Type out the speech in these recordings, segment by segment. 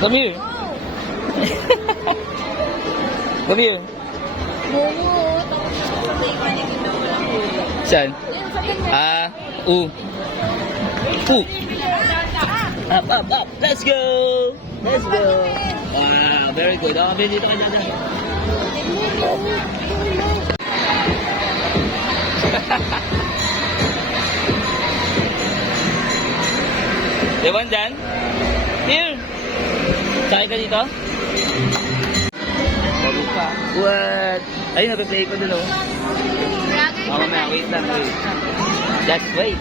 Come here. Come here. Saan? Up, up, up. Let's go. Let's go. Wow, very good. Dito ka dyan. Ewan dyan? Here. Sakay ka dito? Bago ka. What? Ayun, nape-play ko dun, oh. Mamaya, wait lang, wait. Just wait.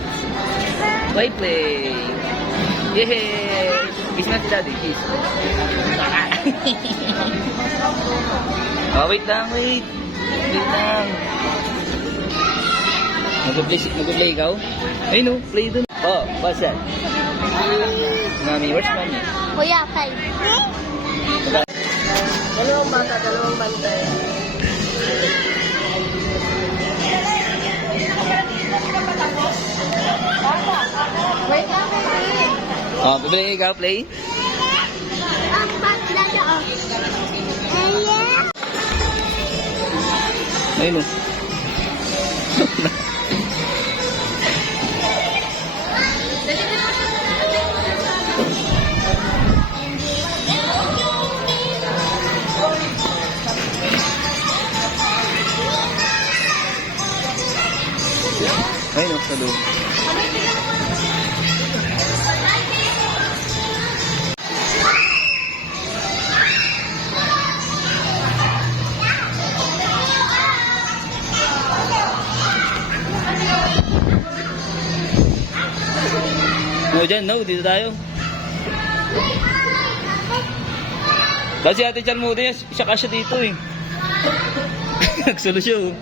Wait, play. Yay! Kiss na si Daddy, kiss. Oh, wait lang, wait. Wait lang. Nag-play ikaw? Ayun, oh, play dun. Oh, what's that? Mami, where's Mami? Kuya, 5. Dalawang bata, dalawang bantay. Wait lang, Oh, play ikaw, play. Ayun, oh. Ayun, sa loob. No, dyan, no, dito tayo. Kasi ate Chan mo din, siya kasya dito eh. Nagsulo siya oh.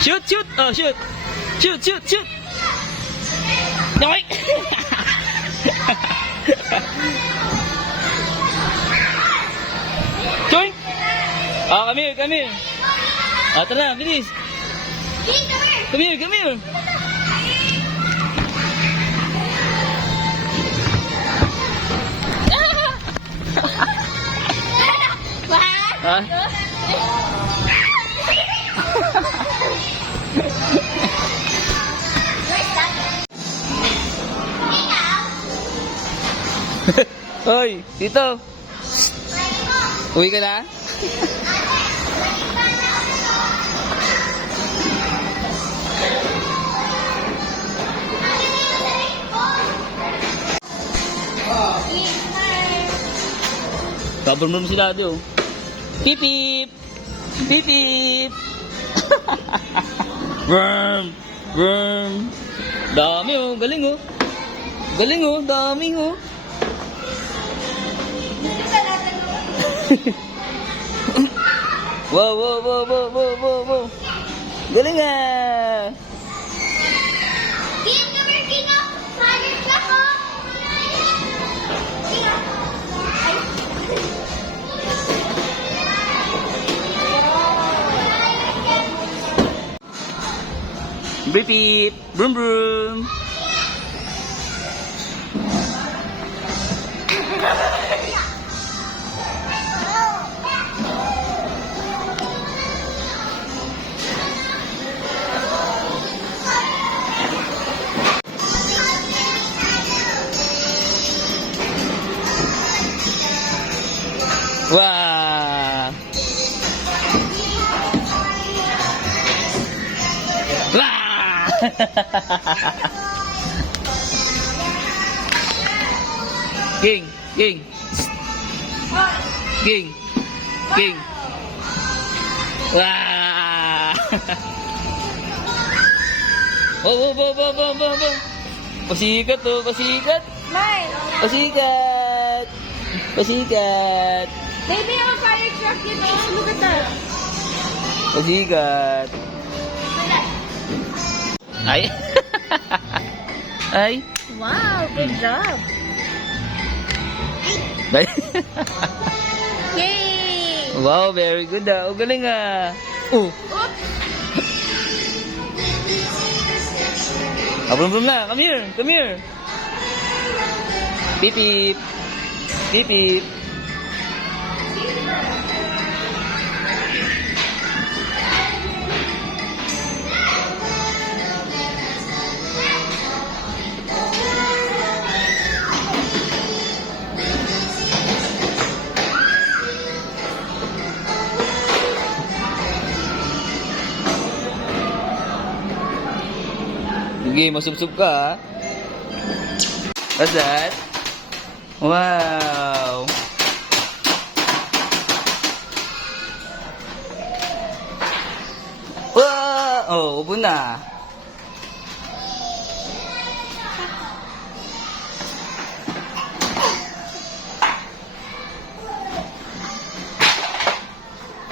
Shoot, shoot! Oh, shoot! Shoot, shoot, shoot! Noy! Join! Oh, come here, come here! Oh, tara, bilis! Come here, come here! Ha? Hoy, dito. Uwi ka na? Kabur mo si Daddy oh. Pip pip. Pip pip. Worm. Worm. Dami oh, galing oh. Galing oh, dami oh. Wow, wow, wow, wow, wow, wow, wow. Galing ah. Beep beep, broom broom. Wow. Wah! King, King. King. King. Wah! Oh, oh. Pasikat to, pasikat. Smile. Pasikat. Pasikat. Baby, I'm a fire truck, you know. Look at that. Pasikat. Ay. Ay. Wow, good job. Bye. Yay! Wow, very good ah. Oh, galing ah. Oops! Brum na. Come here. Come here. Beep beep. Beep beep. Sige, masubsob ka ha. What's that? Wow! Wow! Oh, upo na.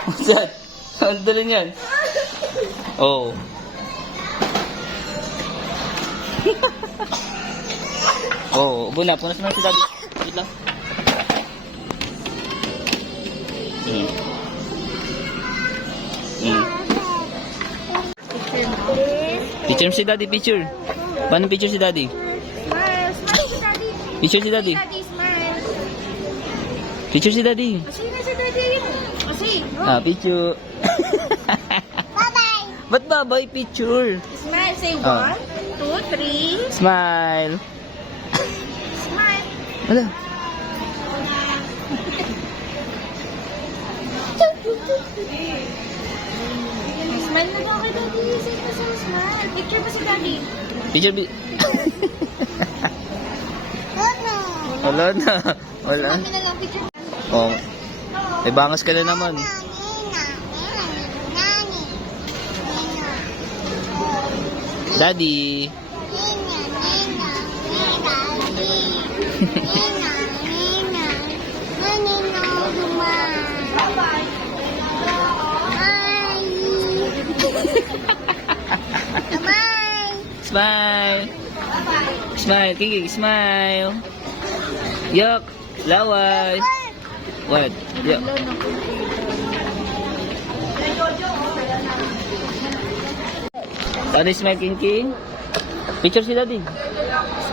What's that? Ang dali niyan. Oh. Oh, upo na. Punas na si daddy. Wait lang. Picture si daddy, picture. Paano picture si daddy? Smile. Smile si daddy. Picture si daddy. Daddy, smile. Picture si daddy. Kasi na si daddy yun. Kasi. Ah, picture. Bye-bye. Ba't babay picture? Smile. Say Ah. 1, 2, 3. Smile. Smile. Wala. Smile na daw kay daddy. Say na siya, smile. Picture ba si daddy? Picture. Wala na. Wala. Kami na lang picture. Oh. May bangas ka na naman. Daddy. Smile. Smile, Kiki, smile. Yuck. Laway. What? Yuck. Daddy, smile, King. Picture si Daddy.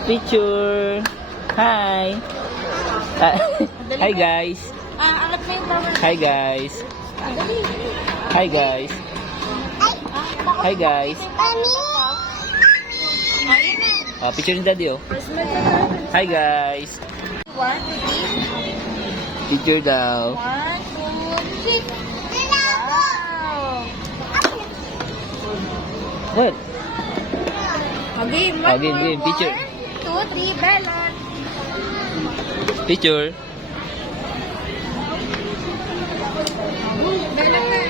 Picture. Hi. Hi, guys. Alat mo yung tawag. Hi, guys. Dali. Hi, guys. Hi, guys. Ayun na. Oh, picture ni Daddy, oh. Smile na daddy. Hi, guys. 1, 2, 3. Picture daw. 1, 2, 3. Wow. What? Again, Again, picture. 1, 2, 3, balon. Picture. Balon na.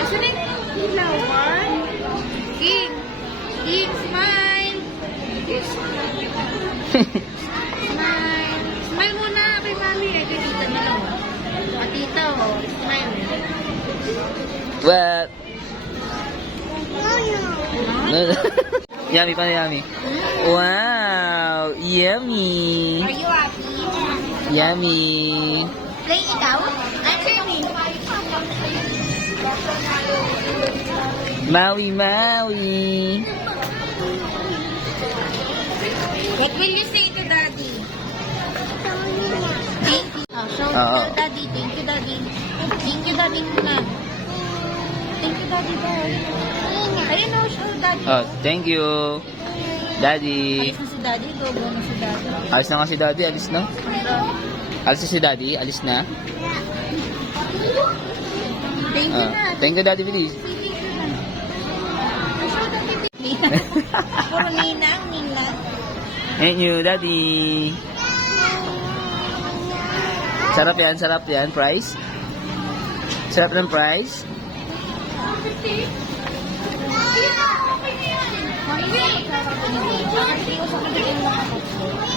Asan na yung ilaw? 1. King. King, smile. Smile. Smile muna kay mami. Ay, kay tita na lang. Tita, oh. Smile. What? Yummy pa na yummy. Wow! Yummy! Are you happy? Yummy! Play ikaw? Answer me. Maui, Maui! What will you say to daddy? Thank you. Oh, show Oo. tell daddy. Thank you, daddy. Thank you, daddy muna. Thank you, daddy. Ayun o, show daddy. Oh, thank you! Daddy! Alis na si daddy. Gogo na si daddy. Alis na nga si Daddy, alis na. Alis na si Daddy, alis na. Thank you na. Thank you, Daddy, bilis. Thank you na. Ninang, Ninang. Thank you, Daddy. Sarap yan, price. Sarap ng price. Hindi ko sa